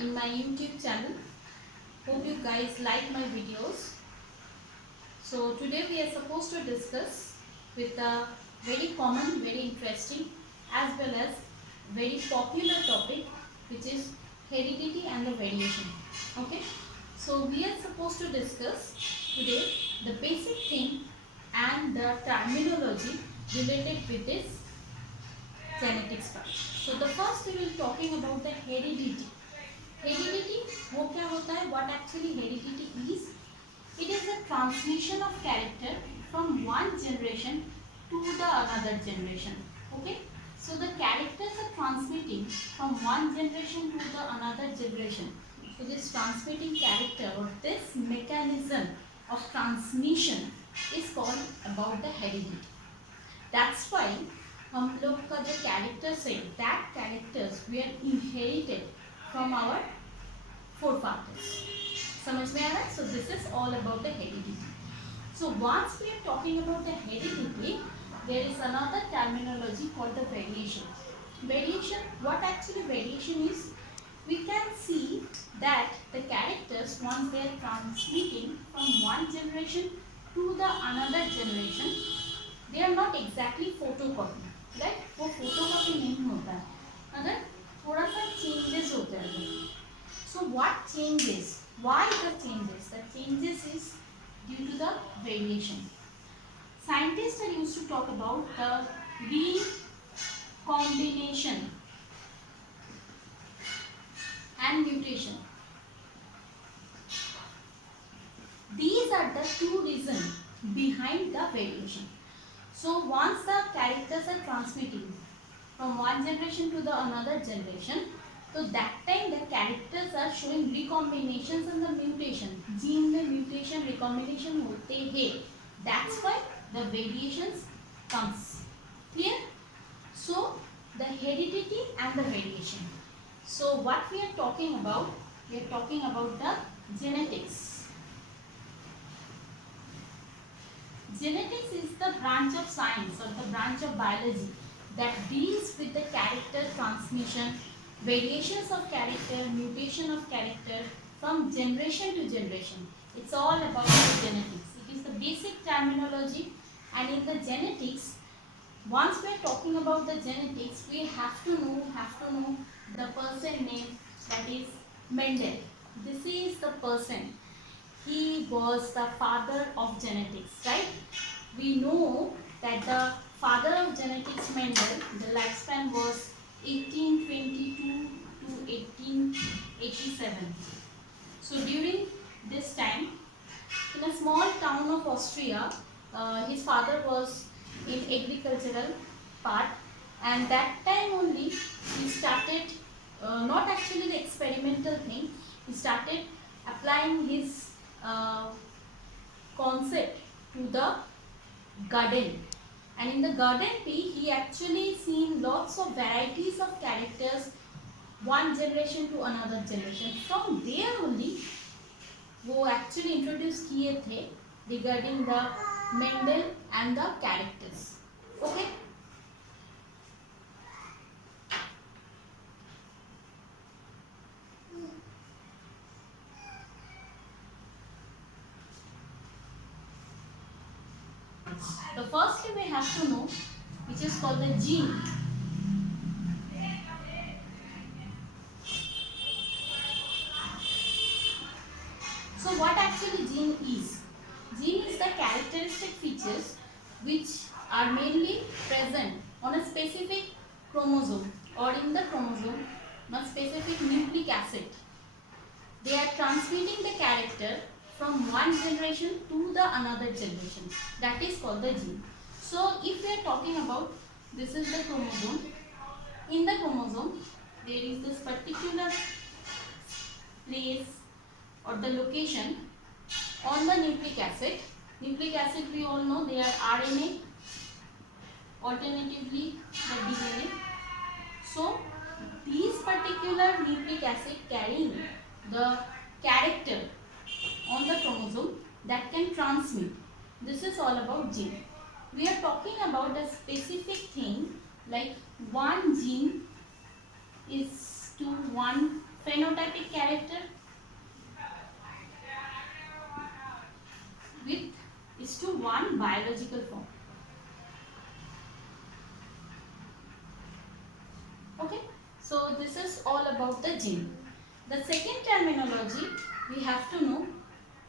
in my YouTube channel. Hope you guys like my videos. So today we are supposed to discuss with a very common, very interesting as well as very popular topic, which is heredity and the variation. Okay. So we are supposed to discuss today the basic thing and the terminology related with this genetics part. So the first we will talking about the heredity. Heredity वो क्या होता है? What actually heredity is? It is the transmission of character from one generation to the another generation. Okay? So the characters are transmitting from one generation to the another generation. So this transmitting character or this mechanism of transmission is called about the heredity. That's why हम लोग का जो characters है, that characters we are inherited from our forefathers. समझ में आ रहा है? So this is all about the heredity. So once we are talking about the heredity, there is another terminology called the variation. Variation, what actually variation is? We can see that the characters once they are transmitting from one generation to the another generation, they are not exactly photocopy. Right? वो photocopy नहीं होता है, अगर थोड़ा सा changes होते हैं. So what changes? Why the changes? The changes is due to the variation. Scientists are used to talk about the recombination and mutation. These are the two reasons behind the variation. So once the characters are transmitting from one generation to the another generation, so that time the characters are showing recombinations and the mutation. Gene में mutation recombination होते हैं. That's why the variations comes. Clear? So the heredity and the variation. So what we are talking about? We are talking about the genetics. Genetics is the branch of science or the branch of biology that deals with the character transmission, variations of character, mutation of character from generation to generation. It's all about the genetics. It is the basic terminology, and in the genetics, once we are talking about the genetics, we have to know the person name, that is Mendel. This is the person. He was the father of genetics, right? We know that the father of genetics, Mendel, the lifespan was 1822 to 1887. So during this time, in a small town of Austria, his father was in agricultural part, and that time only he started, not actually the experimental thing, he started applying his concept to the garden. And in the garden he actually seen lots of varieties of characters, one generation to another generation. From there only वो actually introduce किए थे regarding the Mendel and the characters. Okay. The first thing we have to know, which is called the gene. So what actually gene is? Gene is the characteristic features which are mainly present on a specific chromosome or in the chromosome, a specific nucleic acid. They are transmitting the character from one generation to the another generation. That is called the gene. So if we are talking about, this is the chromosome. In the chromosome, there is this particular place or the location on the nucleic acid. Nucleic acid, we all know, they are RNA, alternatively the DNA. So these particular nucleic acid carrying the character on the chromosome that can transmit. This is all about gene. We are talking about a specific thing like one gene is to one phenotypic biological form. Okay, so this is all about the gene. The second terminology we have to know,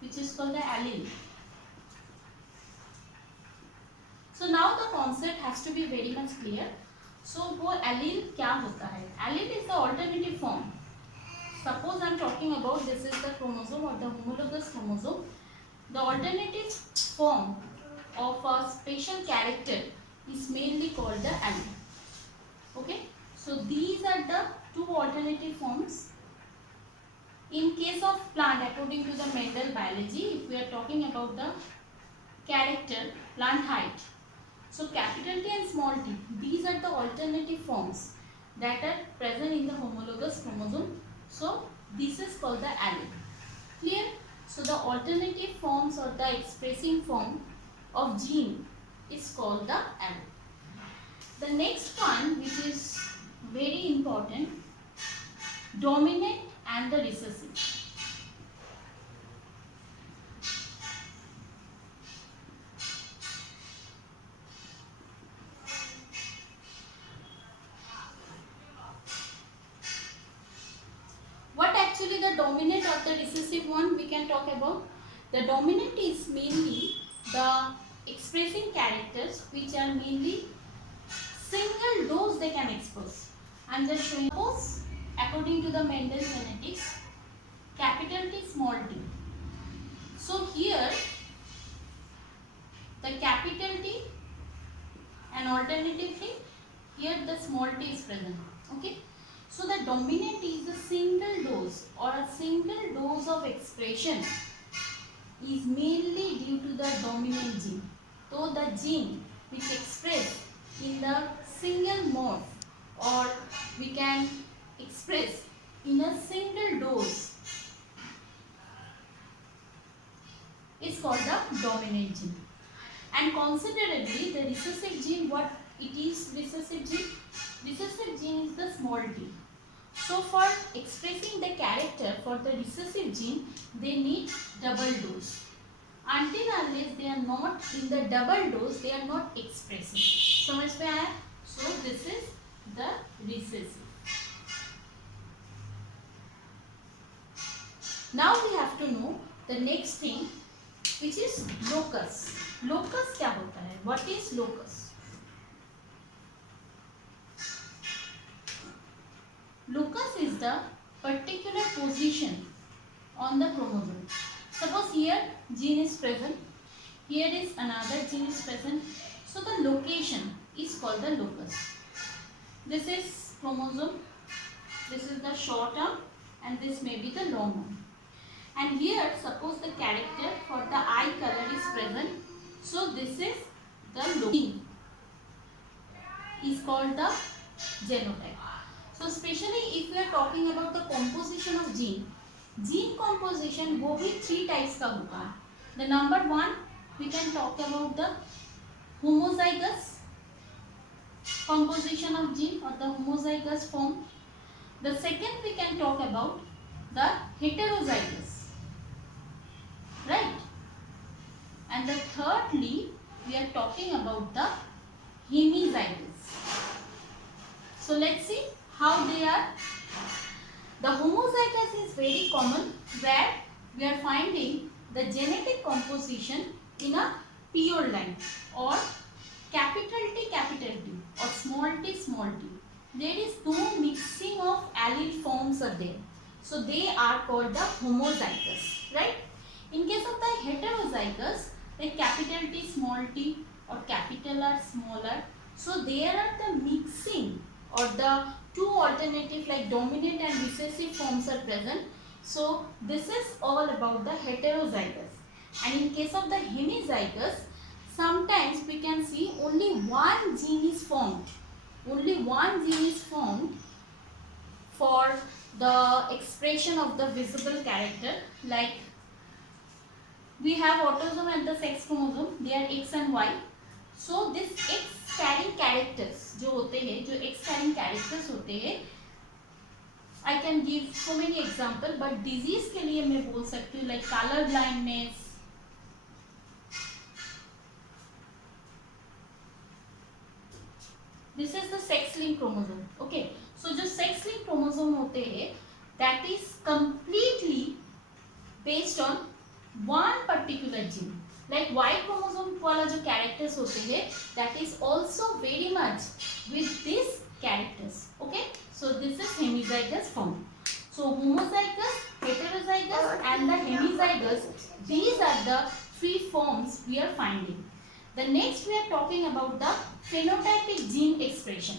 which is called the allele. So now the concept has to be very much clear. So वो allele क्या होता है? Allele is the alternative form. Suppose I am talking about this is the chromosome or the homologous chromosome. The alternative form of a special character is mainly called the allele. Okay, so these are the two alternative forms. In case of plant, according to the Mendel biology, if we are talking about the character, plant height, so capital T and small t, these are the alternative forms that are present in the homologous chromosome. So this is called the allele. Clear? So the alternative forms or the expressing form of gene is called the allele. The next one, which is very important, dominant and the recessive. What actually the dominant or the recessive one we can talk about? The dominant is mainly the expressing characters which are mainly single dose they can express. I am just showing. Suppose according to the Mendel genetics, capital T, small t. So here the capital T and alternatively here the small t is present. Okay. So the dominant is a single dose or a single dose of expression is mainly due to the dominant gene. So the gene which express in the single morph or we can express in a single dose is called the dominant gene. And considerably the recessive gene, what it is recessive gene? Recessive gene is the small t. So for expressing the character for the recessive gene, they need double dose. Until unless they are not in the double dose, they are not expressing. समझ में आया? So this is the recessive. Now we have to know the next thing, which is locus. Locus क्या होता है? What is locus? Locus is the particular position on the chromosome. Suppose here gene is present, here is another gene is present. So the location is called the locus. This is chromosome, this is the short arm and this may be the long arm. And here suppose the character for the eye color is present. So this is the gene is called the genotype. So especially if we are talking about the composition of gene composition वो भी 3 types का होगा. The number 1 we can talk about the homozygous composition of gene or the homozygous form. The second we can talk about the heterozygous, right? And the thirdly we are talking about the hemizygous. So let's see how they are. The homozygous is very common where we are finding the genetic composition in a pure line or capital T or small t. There is no mixing of allele forms are there. So they are called the homozygous, right? In case of the heterozygous, like capital T, small t or capital R, small r. So there are the mixing or the two alternative like dominant and recessive forms are present. So this is all about the heterozygous. And in case of the hemizygous, sometimes we can see only one gene is formed. Only one gene is formed for the expression of the visible character. Like we have autosome and the sex chromosome, they are X and Y. So this X carrying characters जो होते हैं, जो X carrying characters होते हैं, I can give so many example, but disease के लिए मैं बोल सकती हूँ like color blindness, link chromosome. Okay, so जो सेक्स लिंक क्रोमोसोम होते हैं that is completely based on one particular gene. Like Y chromosome वाला जो characters होते हैं that is also very much with these characters. Okay, so this is hemizygous form. So homozygous, heterozygous and the hemizygous, these are the three forms we are finding. The next we are talking about the phenotypic gene expression.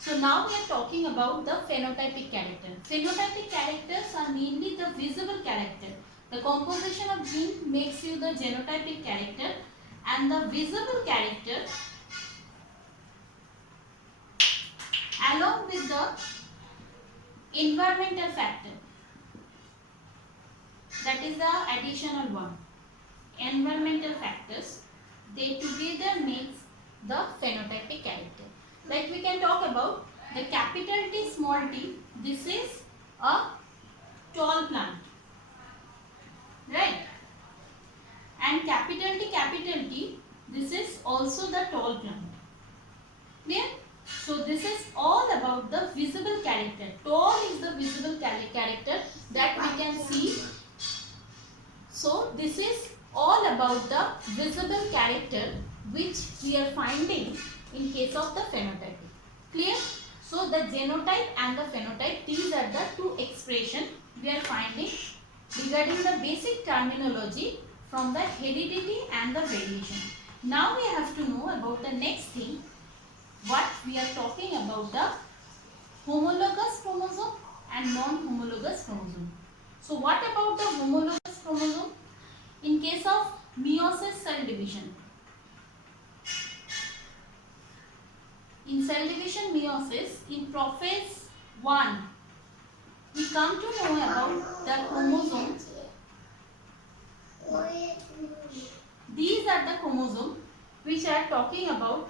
So now we are talking about the phenotypic character. Phenotypic characters are mainly the visible character. The composition of gene makes you the genotypic character, and the visible character along with the environmental factor, that is the additional one. Environmental factors, they together makes the phenotypic character. Like we can talk about the capital T small t, this is a tall plant, right? And capital T, this is also the tall plant. Clear? So this is all about the visible character. Tall is the visible character that we can see. So this is all about the visible character which we are finding in case of the phenotype. Clear? So the genotype and the phenotype, these are the two expressions we are finding regarding the basic terminology from the heredity and the variation. Now we have to know about the next thing, what we are talking about the homologous chromosome and non-homologous chromosome. So what about the homologous chromosome? In case of meiosis cell division, in cell division meiosis, in prophase 1, we come to know about the chromosomes. These are the chromosomes which are talking about.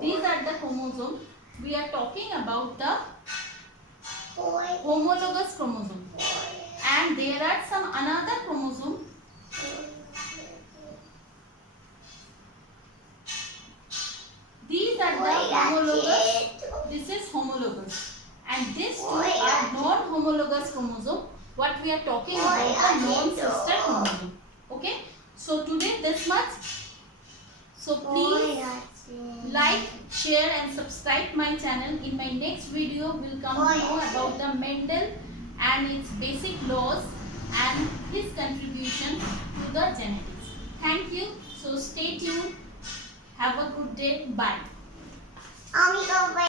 These are the chromosomes we are talking about the homologous chromosome, and there are some another chromosome. These are the homologous. This is homologous, and these two are non-homologous chromosome. What we are talking about the non-sister chromosome. Okay. So today this much. So please like, share, and subscribe my channel. In my next video, we'll come to know about the Mendel and its basic laws and his contribution to the genetics. Thank you. So stay tuned. Have a good day. Bye.